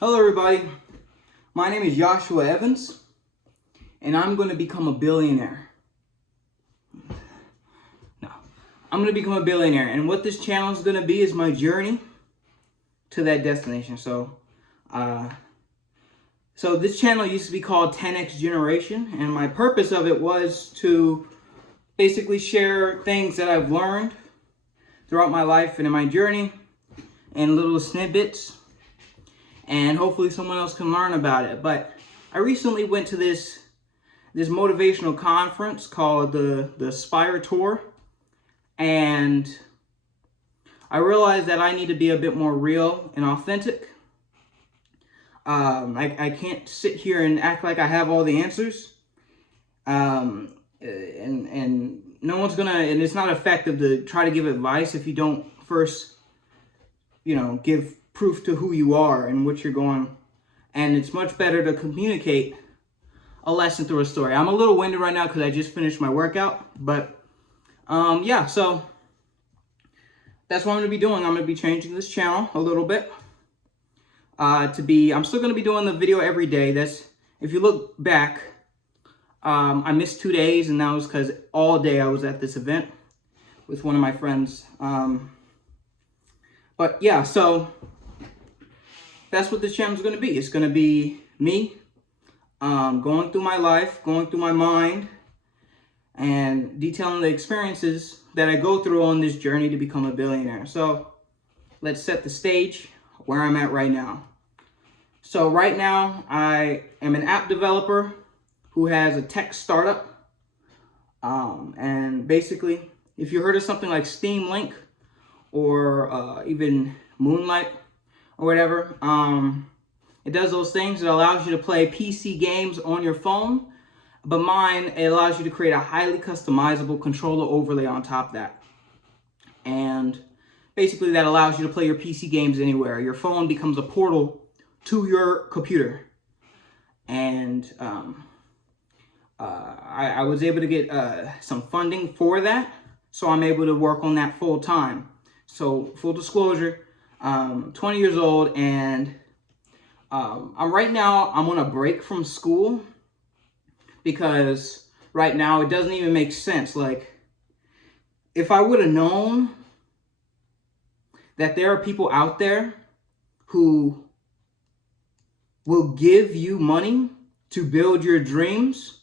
Hello everybody, my name is Joshua Evans, and I'm going to become a billionaire. No, I'm going to become a billionaire, and what this channel is going to be is my journey to that destination. So this channel used to be called 10X Generation, and my purpose of it was to basically share things that I've learned throughout my life and in my journey, and little snippets, and hopefully someone else can learn about it. But I recently went to this motivational conference called the Aspire Tour, and I realized that I need to be a bit more real and authentic. I can't sit here and act like I have all the answers, and no one's gonna, and it's not effective to try to give advice if you don't first, give proof to who you are and what you're going. And it's much better to communicate a lesson through a story. I'm a little winded right now because I just finished my workout, but yeah, so that's what I'm going to be doing. I'm going to be changing this channel a little bit I'm still going to be doing the video every day. That's, if you look back, I missed 2 days, and that was because all day I was at this event with one of my friends. But yeah, so that's what this channel is going to be. It's going to be me going through my life, going through my mind, and detailing the experiences that I go through on this journey to become a billionaire. So let's set the stage where I'm at right now. So right now, I am an app developer who has a tech startup. And basically, if you heard of something like Steam Link or even Moonlight or whatever, it does those things. It allows you to play PC games on your phone, but mine, it allows you to create a highly customizable controller overlay on top of that. And basically that allows you to play your PC games anywhere. Your phone becomes a portal to your computer. And I was able to get some funding for that, so I'm able to work on that full time. So full disclosure, 20 years old, and I'm on a break from school because right now it doesn't even make sense. Like, if I would have known that there are people out there who will give you money to build your dreams,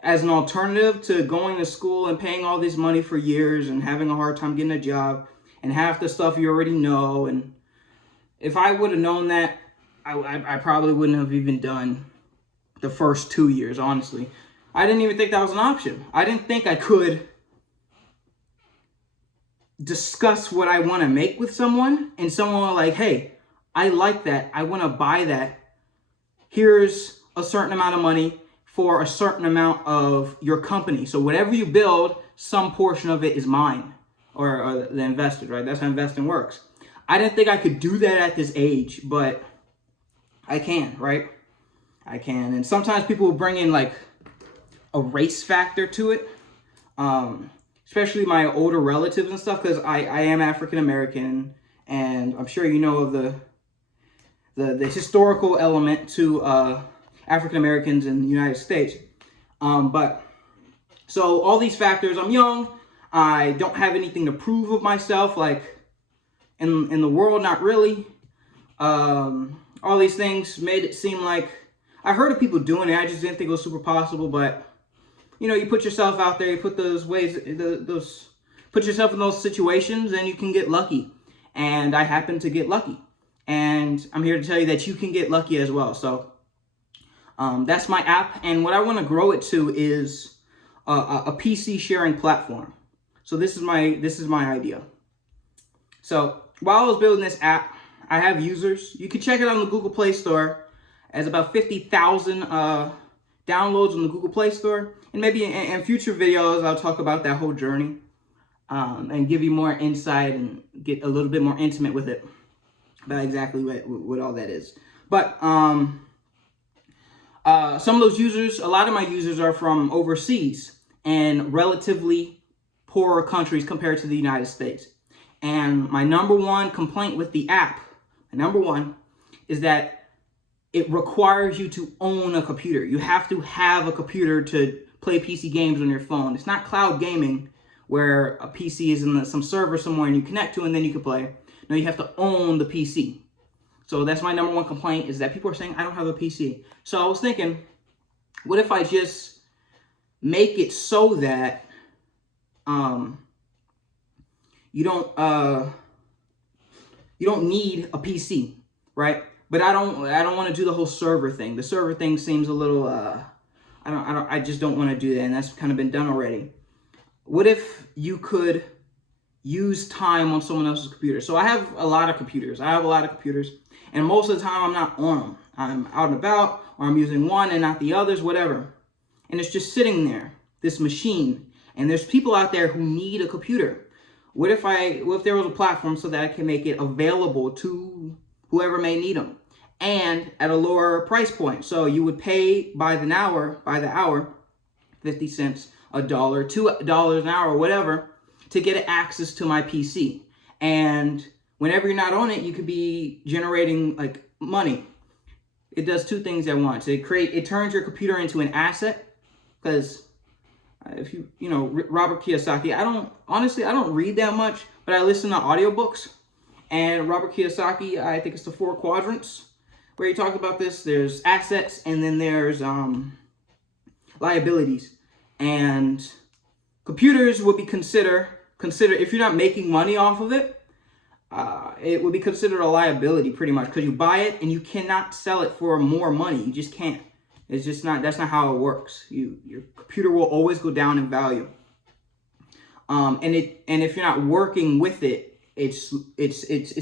as an alternative to going to school and paying all this money for years and having a hard time getting a job and half the stuff you already know. And if I would have known that, I probably wouldn't have even done the first 2 years, honestly. I didn't even think that was an option. I didn't think I could discuss what I want to make with someone, and someone was like, hey, I like that, I want to buy that. Here's a certain amount of money for a certain amount of your company. So whatever you build, some portion of it is mine, or the invested, right? That's how investing works. I didn't think I could do that at this age, but I can, right? I can. And sometimes people will bring in like a race factor to it, especially my older relatives and stuff, because I am African American, and I'm sure you know of the historical element to African Americans in the United States. But so all these factors, I'm young, I don't have anything to prove of myself, like in the world, not really. All these things made it seem like, I heard of people doing it, I just didn't think it was super possible. But you put yourself out there, you put put yourself in those situations, and you can get lucky. And I happen to get lucky, and I'm here to tell you that you can get lucky as well. So that's my app, and what I want to grow it to is a PC sharing platform. So this is my idea. So while I was building this app, I have users. You can check it on the Google Play Store. As about 50,000 downloads on the Google Play Store, and maybe in future videos I'll talk about that whole journey and give you more insight and get a little bit more intimate with it about exactly what all that is. But some of those users, a lot of my users are from overseas and relatively poorer countries compared to the United States. And my number one complaint with the app, my number one, is that it requires you to own a computer. You have to have a computer to play PC games on your phone. It's not cloud gaming where a PC is in some server somewhere and you connect to it and then you can play. No, you have to own the PC. So that's my number one complaint, is that people are saying, I don't have a PC. So I was thinking, what if I just make it so that you don't need a PC, right? But I don't want to do the whole server thing. The server thing seems a little I just don't want to do that, and that's kind of been done already. What if you could use time on someone else's computer? So I have a lot of computers. And most of the time I'm not on them. I'm out and about, or I'm using one and not the others, whatever. And it's just sitting there, this machine. And there's people out there who need a computer. What if there was a platform so that I can make it available to whoever may need them, and at a lower price point? So you would pay by the hour, 50 cents, $1, $2 an hour, whatever, to get access to my PC. And whenever you're not on it, you could be generating like money. It does two things at once. It turns your computer into an asset, because if you know Robert Kiyosaki, I don't read that much, but I listen to audiobooks. And Robert Kiyosaki, I think it's the 4 quadrants where he talks about this. There's assets, and then there's liabilities. And computers would be considered, if you're not making money off of it, it would be considered a liability pretty much, because you buy it and you cannot sell it for more money. You just can't. It's just not. That's not how it works. Your computer will always go down in value. And if you're not working with it, it's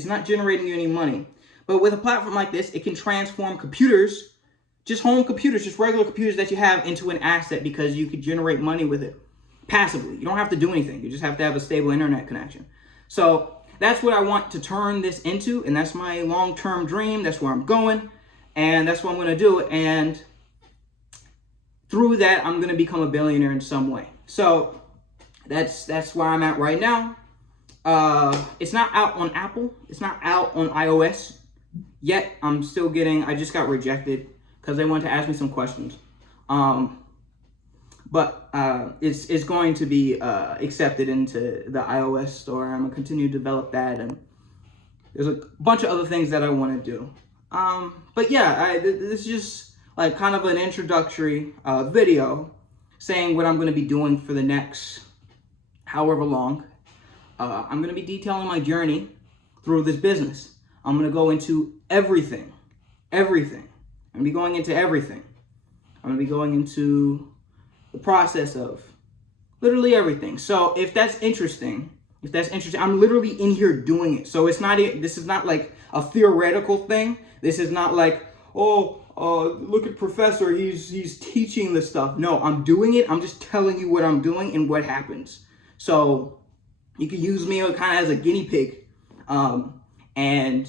not generating you any money. But with a platform like this, it can transform computers, just home computers, just regular computers that you have, into an asset, because you could generate money with it passively. You don't have to do anything. You just have to have a stable internet connection. So that's what I want to turn this into, and that's my long-term dream. That's where I'm going, and that's what I'm going to do. And through that, I'm going to become a billionaire in some way. So that's where I'm at right now. It's not out on Apple. It's not out on iOS yet. I just got rejected because they wanted to ask me some questions. But it's going to be accepted into the iOS store. I'm going to continue to develop that, and there's a bunch of other things that I want to do. But yeah, this is just like kind of an introductory video saying what I'm going to be doing for the next however long. I'm going to be detailing my journey through this business. I'm going to go into everything. I'm going to be going into everything. I'm going to be going into the process of literally everything. So if that's interesting, I'm literally in here doing it. So this is not like a theoretical thing. This is not like, look at Professor, he's teaching this stuff. No, I'm doing it. I'm just telling you what I'm doing and what happens. So you can use me kind of as a guinea pig. And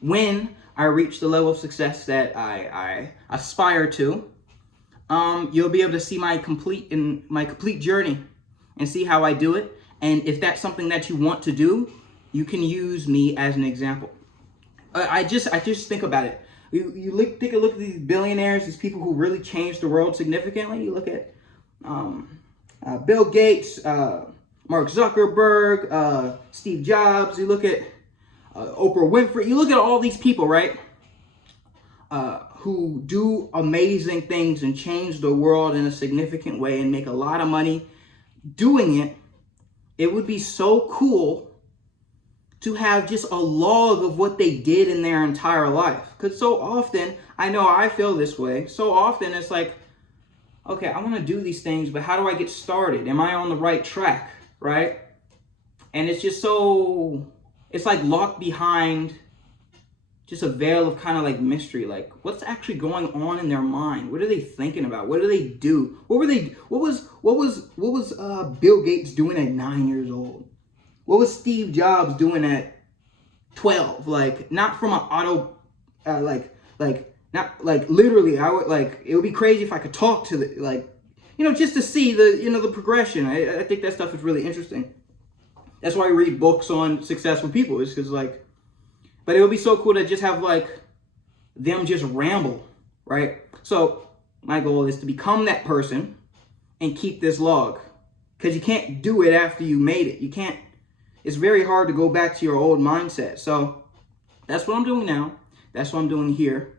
when I reach the level of success that I aspire to, you'll be able to see my complete journey and see how I do it. And if that's something that you want to do, you can use me as an example. I just think about it. You take a look at these billionaires, these people who really changed the world significantly. You look at Bill Gates, Mark Zuckerberg, Steve Jobs. You look at Oprah Winfrey. You look at all these people, right? Who do amazing things and change the world in a significant way and make a lot of money doing it. It would be so cool to have just a log of what they did in their entire life. Because so often, I know I feel this way, so often it's like, okay, I want to do these things, but how do I get started? Am I on the right track, right? And it's just it's like locked behind just a veil of kind of like mystery. Like, what's actually going on in their mind? What are they thinking about? What do they do? What was Bill Gates doing at 9 years old? What was Steve Jobs doing at 12? Like, not from an not like literally. I would it would be crazy if I could talk to just to see the progression. I think that stuff is really interesting. That's why I read books on successful people. It's because like, but it would be so cool to just have like them just ramble, right? So my goal is to become that person and keep this log, because you can't do it after you made it. You can't. It's very hard to go back to your old mindset. So that's what I'm doing now. That's what I'm doing here.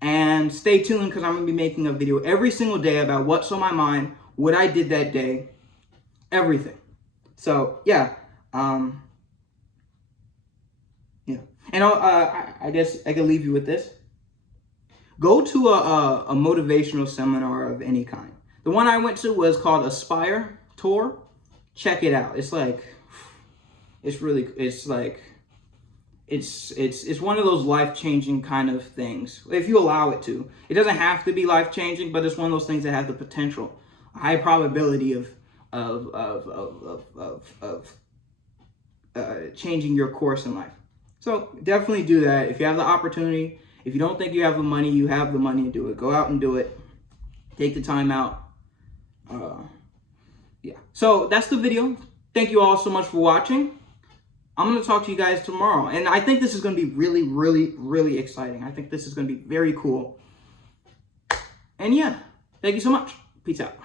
And stay tuned, because I'm going to be making a video every single day about what's on my mind, what I did that day, everything. So, yeah. Yeah. And I guess I can leave you with this. Go to a motivational seminar of any kind. The one I went to was called Aspire Tour. Check it out. It's like, it's one of those life-changing kind of things, if you allow it to. It doesn't have to be life-changing, but it's one of those things that have the potential, a high probability of changing your course in life. So definitely do that if you have the opportunity. If you don't think you have the money, you have the money to do it. Go out and do it. Take the time out. Yeah. So that's the video. Thank you all so much for watching. I'm going to talk to you guys tomorrow. And I think this is going to be really, really, really exciting. I think this is going to be very cool. And yeah, thank you so much. Peace out.